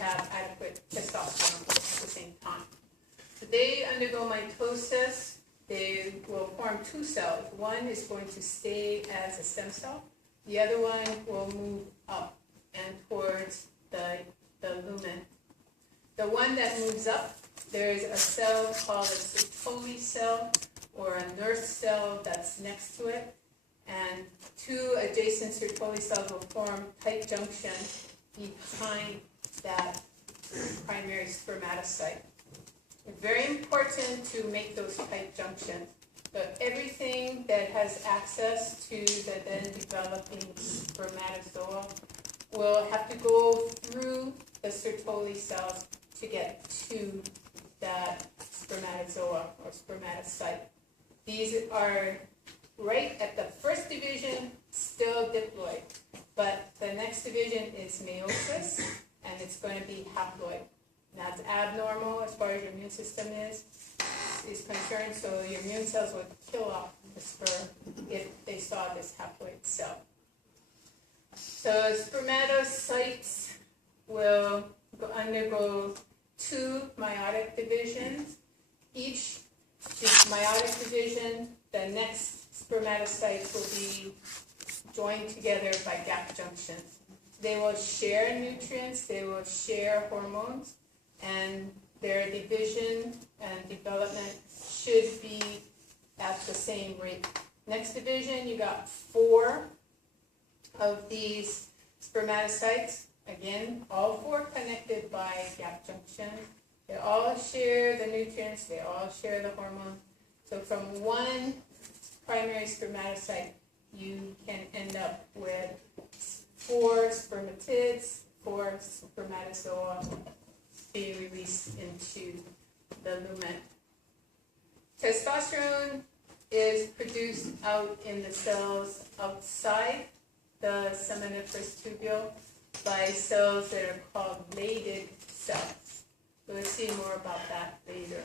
have adequate testosterone at the same time. So they undergo mitosis. They will form two cells. One is going to stay as a stem cell. The other one will move up and towards the lumen. The one that moves up, there's a cell called a Sertoli cell or a nurse cell that's next to it. And two adjacent Sertoli cells will form tight junction behind that primary spermatocyte. It's very important to make those tight junctions. But everything that has access to the then developing spermatozoa will have to go through the Sertoli cells to get to that spermatozoa or spermatocyte. These are right at the first division, still diploid, but the next division is meiosis, and it's going to be haploid. That's abnormal as far as your immune system is concerned, so your immune cells would kill off the sperm if they saw this haploid cell. So spermatocytes will undergo two meiotic divisions. Each meiotic division, the next spermatocytes will be joined together by gap junctions. They will share nutrients, they will share hormones, and their division and development should be at the same rate. Next division, you got 4 of these spermatocytes. Again, all 4 connected by gap junction. They all share the nutrients, they all share the hormone. So from one primary spermatocyte, you can end up with 4 spermatids, 4 spermatozoa being released into the lumen. Testosterone is produced out in the cells outside the seminiferous tubule by cells that are called Leydig cells. We'll see more about that later.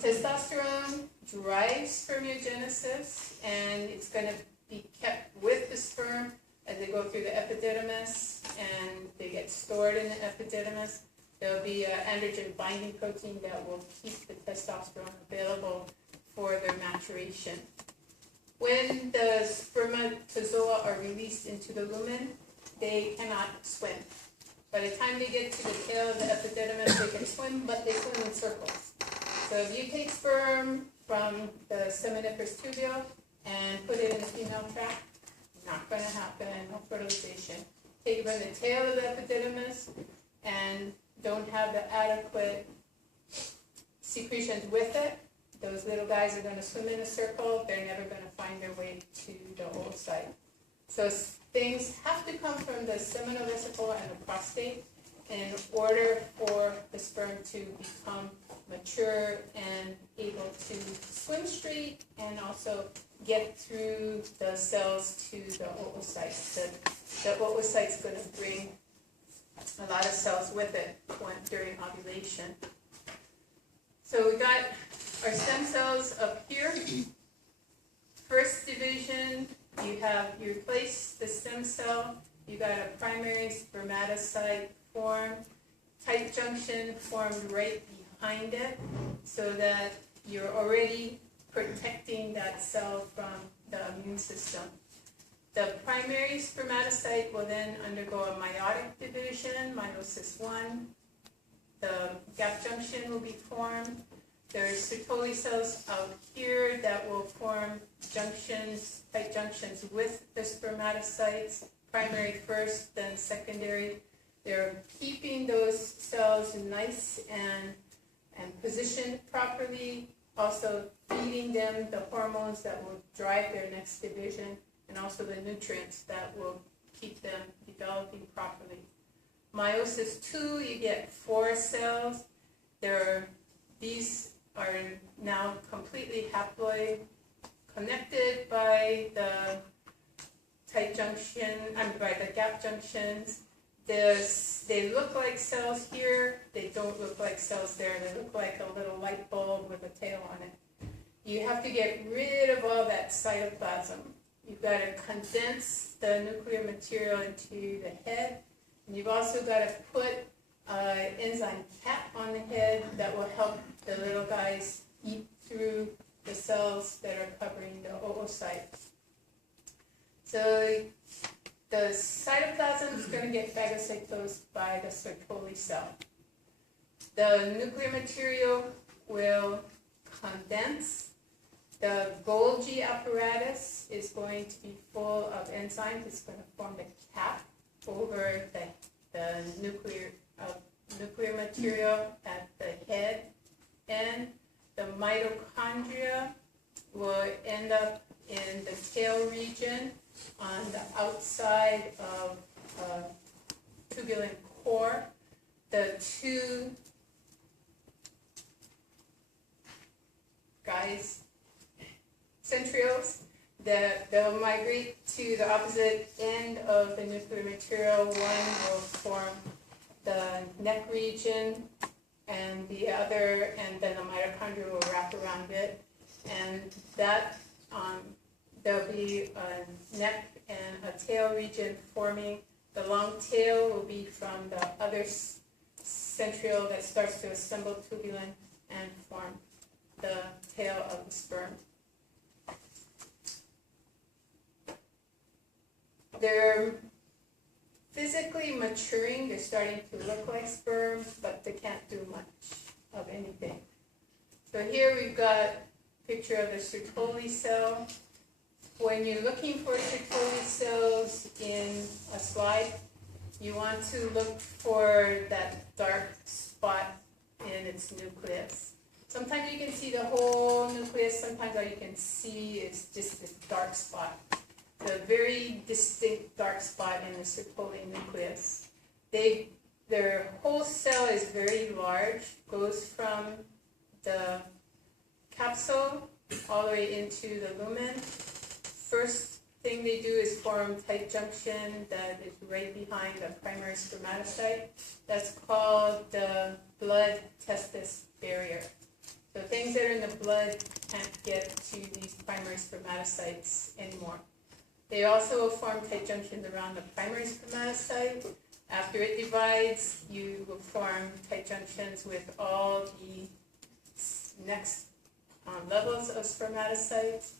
Testosterone drives spermiogenesis, and it's going to be kept with the sperm as they go through the epididymis, and they get stored in the epididymis. There'll be an androgen binding protein that will keep the testosterone available for their maturation. When the spermatozoa are released into the lumen, they cannot swim. By the time they get to the tail of the epididymis, they can swim, but they swim in circles. So if you take sperm from the seminiferous tubule and put it in a female tract, not going to happen, no fertilization. Take it from the tail of the epididymis and don't have the adequate secretions with it, those little guys are going to swim in a circle. They're never going to find their way to the oocyte. So things have to come from the seminal vesicle and the prostate in order for the sperm to become mature and able to swim straight and also get through the cells to the oocyte. The oocyte's going to bring a lot of cells with it during ovulation. So we got our stem cells up here. First division, you replace the stem cell, you got a primary spermatocyte formed, tight junction formed right behind it, so that you're already protecting that cell from the immune system. The primary spermatocyte will then undergo a meiotic division, meiosis 1. The gap junction will be formed. There's Sertoli cells out here that will form junctions, tight junctions with the spermatocytes, primary first, then secondary. They're keeping those cells nice and positioned properly, also feeding them the hormones that will drive their next division, and also the nutrients that will keep them developing properly. Meiosis 2, you get 4 cells. These are now completely haploid, connected by the tight junction, by the gap junctions. They look like cells here. They don't look like cells there. They look like a little light bulb with a tail on it. You have to get rid of all that cytoplasm. You've got to condense the nuclear material into the head, And you've also got to put enzyme cap on the head that will help the little guys eat through the cells that are covering the oocytes. So the cytoplasm is going to get phagocytosed by the Sertoli cell. The nuclear material will condense. The Golgi apparatus is going to be full of enzymes. It's going to form the cap over the nuclear material at the head, and the mitochondria will end up in the tail region on the outside of tubulin core. The two centrioles, they'll migrate to the opposite end of the nuclear material. One will form the neck region, and the other, and then the mitochondria will wrap around it, and that there'll be a neck and a tail region forming. The long tail will be from the other centriole that starts to assemble tubulin and form the tail of the sperm. They're physically maturing. They're starting to look like sperm, but they can't do much of anything. So here we've got a picture of the Sertoli cell. When you're looking for Sertoli cells in a slide, you want to look for that dark spot in its nucleus. Sometimes you can see the whole nucleus, sometimes all you can see is just this dark spot. The very distinct dark spot in the Sertoli nucleus. Their whole cell is very large, goes from the capsule all the way into the lumen. First thing they do is form tight junction that is right behind the primary spermatocyte. That's called the blood-testis barrier. So things that are in the blood can't get to these primary spermatocytes anymore. They also will form tight junctions around the primary spermatocyte. After it divides, you will form tight junctions with all the next levels of spermatocytes.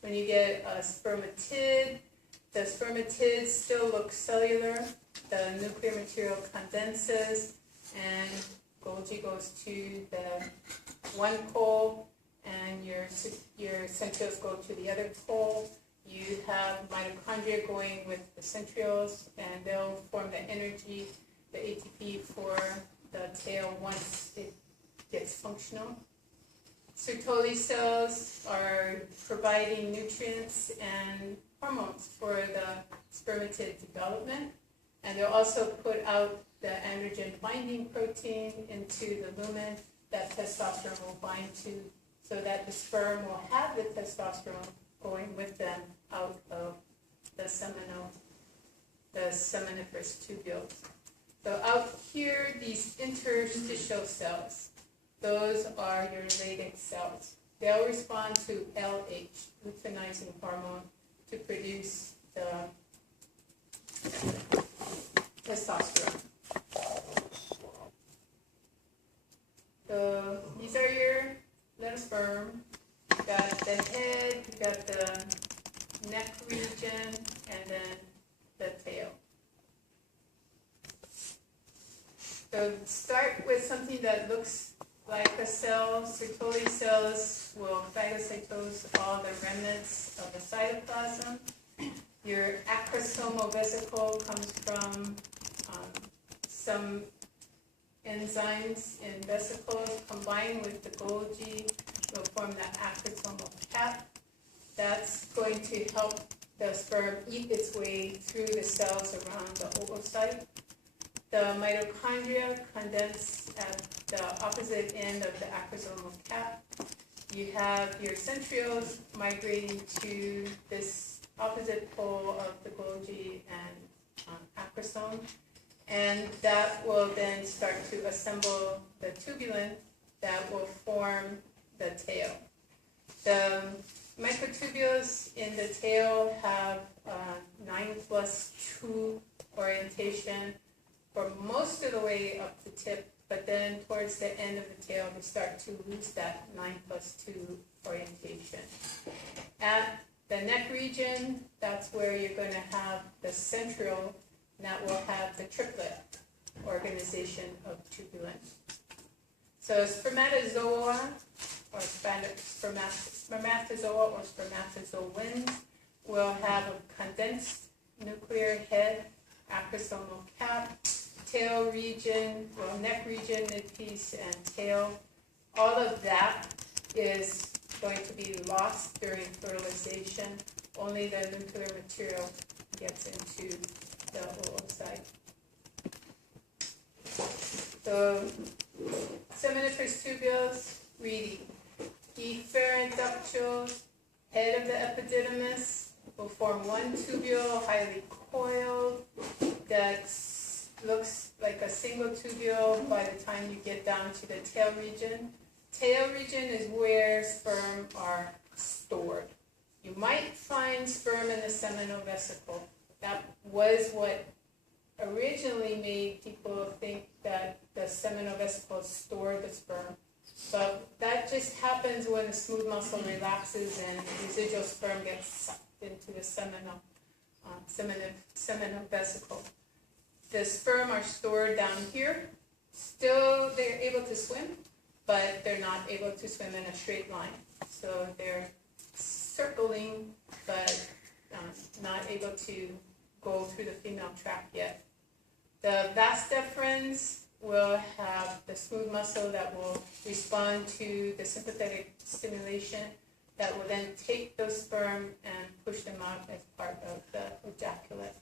When you get a spermatid, the spermatids still look cellular. The nuclear material condenses, and Golgi goes to the one pole, and your centrioles go to the other pole. You have mitochondria going with the centrioles, and they'll form the energy, the ATP, for the tail once it gets functional. Sertoli cells are providing nutrients and hormones for the spermatid development, and they'll also put out the androgen binding protein into the lumen that testosterone will bind to, so that the sperm will have the testosterone going with them out of the seminiferous tubules. So out here, these interstitial cells, those are your Leydig cells. They'll respond to LH, luteinizing hormone, to produce the testosterone. So these are your little sperm. You've got the head, you've got the neck region, and then the tail. So start with something that looks like a cell. Sertoli cells will phagocytose all the remnants of the cytoplasm. Your acrosomal vesicle comes from some enzymes in vesicles combined with the Golgi will form the acrosomal cap. That's going to help the sperm eat its way through the cells around the oocyte. The mitochondria condense at the opposite end of the acrosomal cap. You have your centrioles migrating to this opposite pole of the Golgi and acrosome, and that will then start to assemble the tubulin that will form the tail. The microtubules in the tail have 9+2 orientation. for most of the way up the tip, but then towards the end of the tail, they start to lose that 9+2 orientation. At the neck region, that's where you're going to have the central, and that will have the triplet organization of tubulin. So spermatozoa, or spermatozoa or spermatozoans will have a condensed nuclear head, acrosomal cap, tail region, well, neck region, midpiece, and tail. All of that is going to be lost during fertilization. Only the nuclear material gets into the oocyte. So, seminiferous tubules, reading. Efferent ductules, head of the epididymis, will form one tubule, highly coiled, that looks like a single tubule by the time you get down to the tail region. Tail region is where sperm are stored. You might find sperm in the seminal vesicle. That was what originally made people think that the seminal vesicle stored the sperm. But that just happens when the smooth muscle relaxes and residual sperm gets sucked into the seminal vesicle. The sperm are stored down here. Still, they're able to swim, but they're not able to swim in a straight line. So they're circling, but not able to go through the female tract yet. The vas deferens will have the smooth muscle that will respond to the sympathetic stimulation that will then take those sperm and push them out as part of the ejaculate.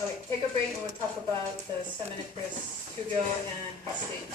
Okay, take a break and we'll talk about the seminiferous tubule and prostate.